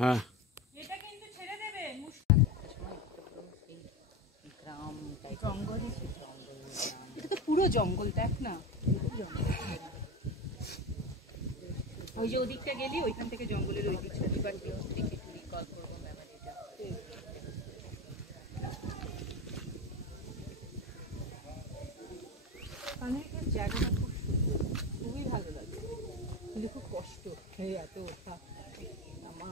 হ্যাঁ এটা কিন্তু ছেড়ে দেবে গ্রাম জঙ্গল, এটা তো পুরো জঙ্গল, দেখ না। ওই যে ওদিকটা গেলি, ওইখান থেকে জঙ্গলের ওই দিক ছবি পাঠিয়ে দেখে কল করবো ব্যাপার এটা। আমেরিকার জায়গাটা খুব সুন্দর, খুবই ভালো লাগে, কিন্তু খুব কষ্ট এই এত ওঠা নামা।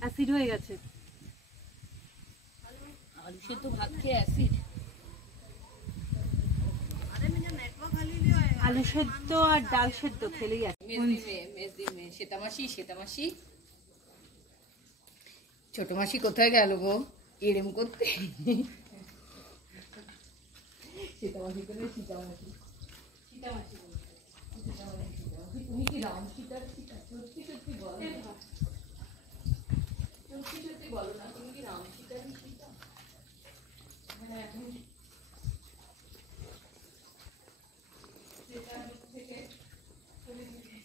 অ্যাসিড হয়ে গেছে, আলু সেদ্ধ ভাত খেয়ে অ্যাসিড। আলু সেদ্ধ আর ডাল সেদ্ধ খেলেই আছে। শ্বেতামাসি ছোট মাসি কোথায় গেল গো এরম করতে? শ্বেতামাসি করে সীতামাসি তুমি কি রাম সীতার সীতা? সত্যি সত্যি বলো, সত্যি সত্যি বলো না, তুমি কি রাম সীতার সীতা? মানে এখন থেকে চলে গেছে।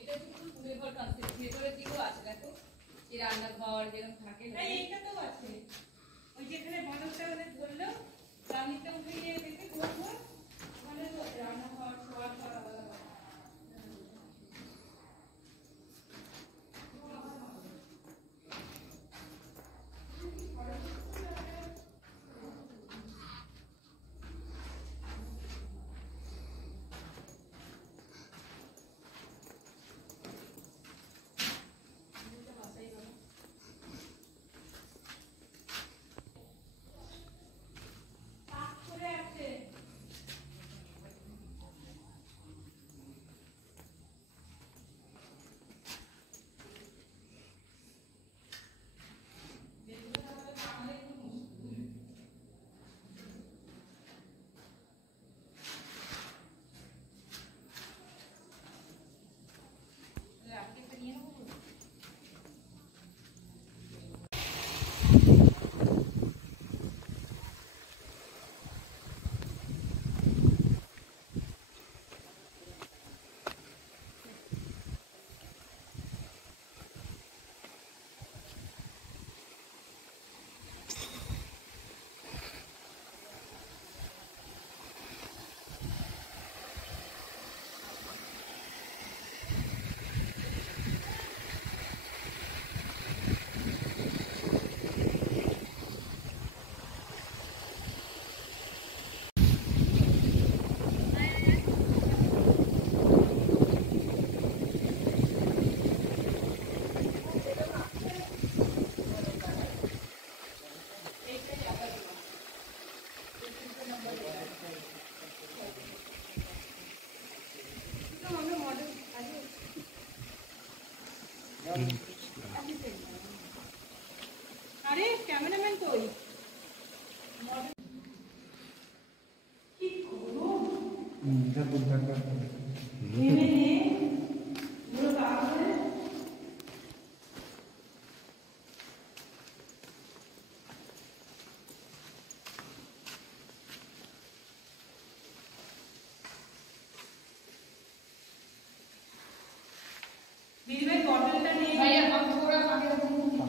এটা কিন্তু পুরো ঘর কনসেপ্ট, ভেতরের দিকেও আছে দেখো, এই রান্নাঘর যেরকম থাকে এইটাতেও আছে। ওই যেখানে বাঁধনটা ধরলো রান্নিটা উঠে গিয়ে দেখে ঘর ঘর ওখানে রান্নাঘর শোয়ার ঘর আলাদা। আরে ক্যামেরাম্যান কই? बीरबल बॉटलটা নিয়ে ভাইয়া हम थोड़ा आगे रखूंगा।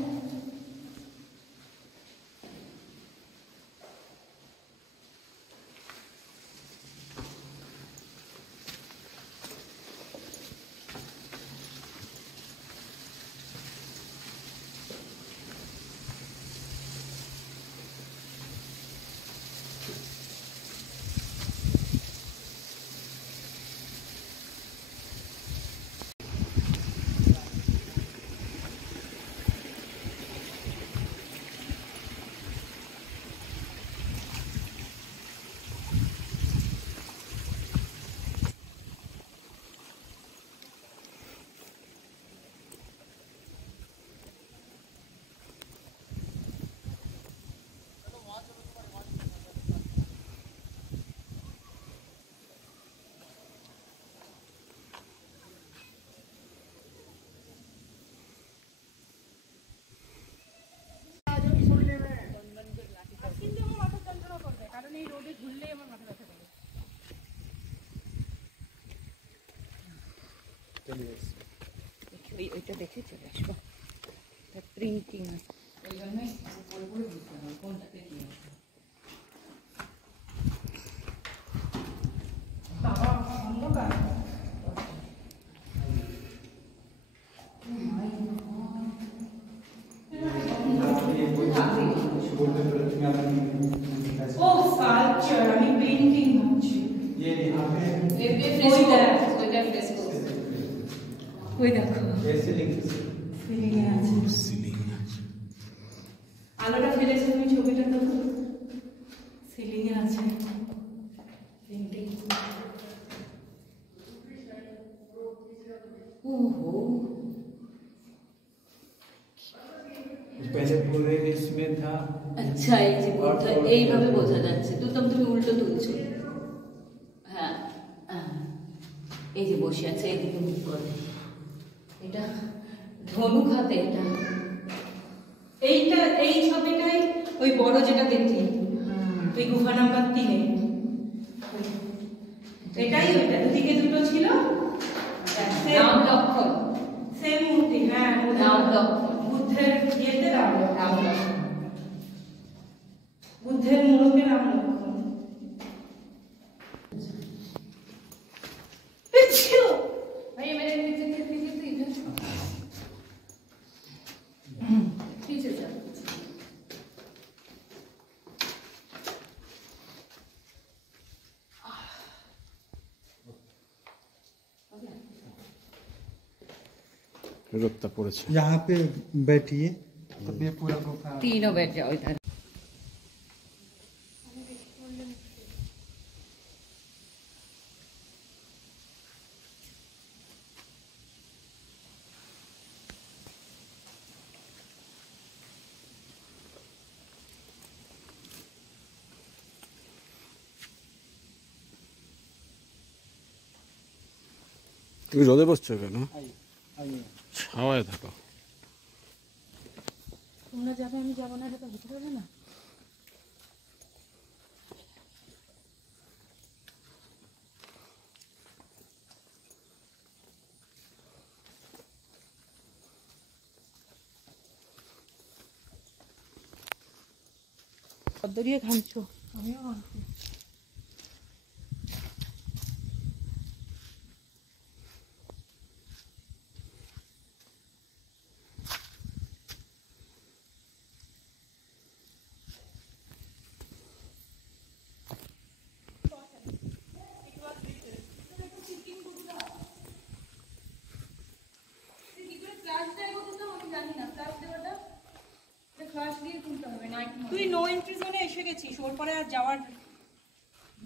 ওইটা দেখে চলে আসবো। তার প্রিন্টিং আছে। ওই জন্যই পরে পরে বুঝতে হবে কোনটাতে কি আছে। বাবা অন্ধকার। ओ स्कल्पचर আমি পেইন্টিং ভাবছি। ये यहाँ पे ওইটা ফ্রেস্কো। ওই দেখো सीलिंग সিলিং আছে। আলোটা ফেলেছে তুমি ছবিটা দেখো। সিলিং আছে পেইন্টিং। ওহো पहले पूरे इसमें था। আচ্ছা এই যে এইভাবে বোঝা যাচ্ছে। তুমি উল্টো তুলছো। হ্যাঁ এই যে বসে আছে এইদিকে মুখ করে। এটা ধনুক হাতে। এইটা এই ছবিটাই ওই বড় যেটা দেখলি ওই গুহা নাম্বার 3 এটাই ওইটা দুদিকে দুটো ছিল রাম লক্ষণ। সেম মূর্তি। হ্যাঁ রাম লক্ষণ। বুদ্ধের ইয়েতে রাম রাম লক্ষণ। বুদ্ধের মূর্তি রাম লক্ষণ। भाई मेरे पीछे पीछे चल। রোদটা পড়েছে। यहाँ पे बैठिए तो ये पूरा गुफा। तीनों बैठ जाओ इधर। তুমি রোদে বসছো কেন? ছাওয়ায় থাকো। তোমরা যাবে আমি যাবো না, এটা তো হতে পারবে না। দরিয়ে ঘামছো, আমিও ঘামছি। তুই নো এন্ট্রি জোনে এসে গেছিস, ওর পরে আর যাওয়ার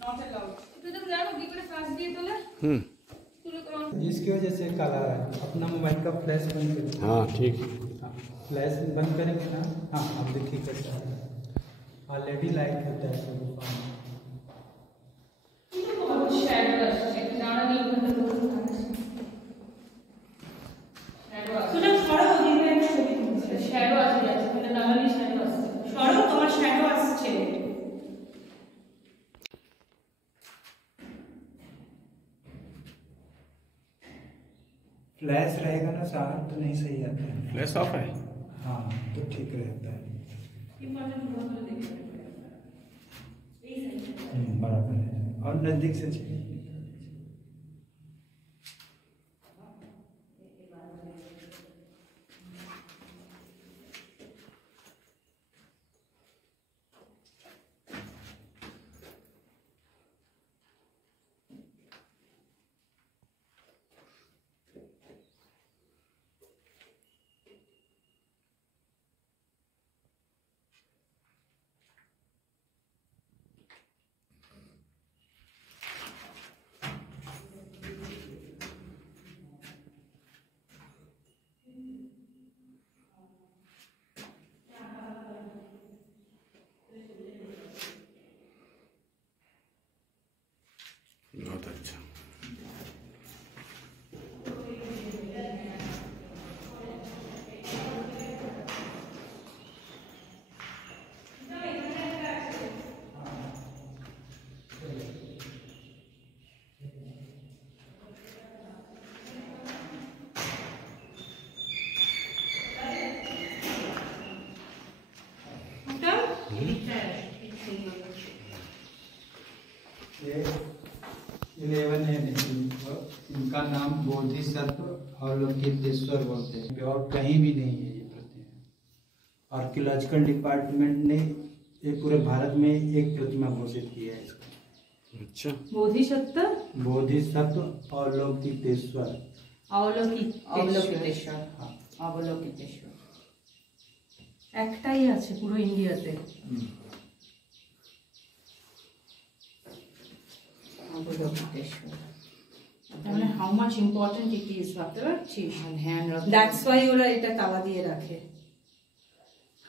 নট অ্যালাউড। তুই তো জানো কি করে ফ্লাশ দিয়ে তোলে। इसकी वजह से काला है। अपना मोबाइल का फ्लैश बंद करें। हाँ ठीक। फ्लैश बंद करेंगे ना। हाँ अब देखिए कैसा है। ऑलरेडी लाइट होता है सब गुफा में। সুযোগ সরো, ওদিকে একটা ছবি তুলছে। শ্যাডো আসছে, যাচ্ছে তুমি নামালি শ্যাডো আসছে। সরো, তোমার শ্যাডো আসছে। फ्लैश रहेगा ना साथ तो नहीं सही आता है। फ्लैश ऑफ है। हाँ तो ठीक रहता है। बराबर है। और नजदीक से चाहिए। ये 11 है नहीं, इनका नाम बोधिसत्व अवलोकितेश्वर बोलते हैं और कहीं भी नहीं है ये प्रतिमा। आर्कियोलॉजिकल डिपार्टमेंट ने ये पूरे भारत में एक प्रतिमा घोषित किया है इसको। अच्छा, बोधिसत्व बोधिसत्व अवलोकितेश्वर। অবলোকিতেশ্বর हाँ। অবলোকিতেশ্বর একটাই আছে পুরো ইন্ডিয়াতে। অবলোকিতেশ্বর। তাহলে how much important it is ভাবতে পারছিস? হ্যান্ড দ্যাটস ওয়াই ওরা এটা তালা দিয়ে রাখে।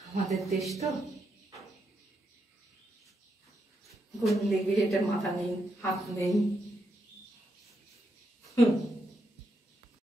আমাদের দেশ তো কোনদিন দেখবি এটা মাথা নেই, হাত নেই।